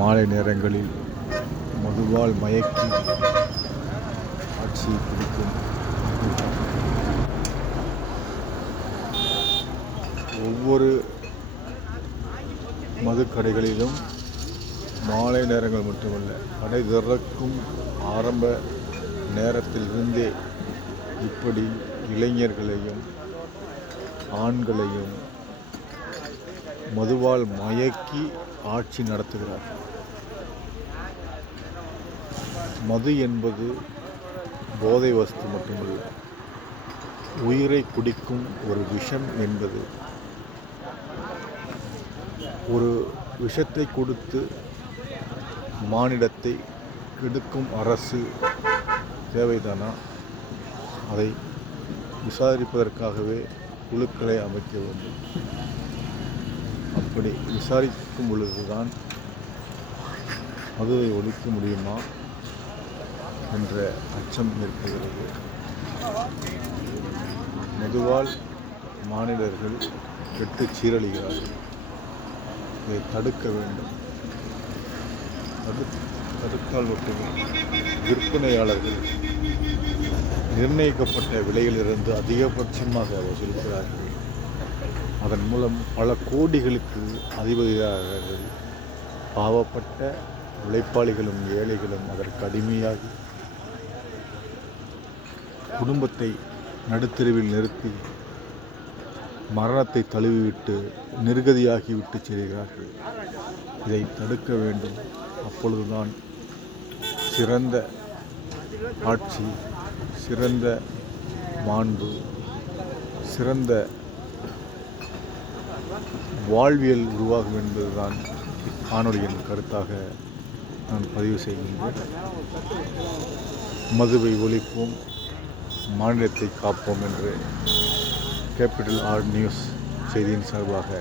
மாலை நேரங்களில் மதுவால் மயக்கி ஆட்சியை பிடிக்கும் கூட்டம். ஒவ்வொரு மதுக்கடைகளிலும் மாலை நேரங்கள் மட்டுமல்ல, கடை திறக்கும் ஆரம்ப நேரத்திலிருந்தே இப்படி இளைஞர்களையும் ஆண்களையும் மதுவால் மயக்கி ஆட்சி நடத்துகிறார்கள். மது என்பது போதை வஸ்து மட்டுமல்ல, உயிரை குடிக்கும் ஒரு விஷம் என்பது. ஒரு விஷத்தை கொடுத்து மானிடத்தை கெடுக்கும் அரசு தேவைதானா? அதை விசாரிப்பதற்காகவே குழுக்களை அமைக்க வேண்டும். அப்படி விசாரிக்கும் பொழுதுதான் மதுவை ஒழிக்க முடியுமா என்ற அச்சம் ஏற்படுகிறது. மதுவால் மானிடர்கள் கெட்டு சீரழிகிறார்கள். இதை தடுக்க வேண்டும். தடுத்தால் மட்டுமே விற்பனையாளர்கள் நிர்ணயிக்கப்பட்ட விலையிலிருந்து அதிகபட்சமாக வசூலிக்கிறார்கள். அதன் மூலம் பல கோடிகளுக்கு அதிபதியாகிறார்கள். பாவப்பட்ட உழைப்பாளிகளும் ஏழைகளும் அதற்கு அடிமையாகி குடும்பத்தை நடுத்தெருவில் நிறுத்தி மரணத்தை தழுவிவிட்டு நிர்கதியாகிவிட்டு செல்கிறார்கள். இதை தடுக்க வேண்டும். அப்பொழுதுதான் சிறந்த ஆட்சி, சிறந்த மாண்பு, சிறந்த வாழ்வியல் உருவாகும் என்பதுதான் காணொளியின் கருத்தாக நான் பதிவு செய்கின்றேன். மதுவை ஒழிப்போம், மாநிலத்தை காப்போம் என்று கேபிட்டல் ஆர் நியூஸ் செய்தியின் சார்பாக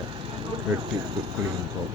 வெற்றி கொள்கின்றோம்.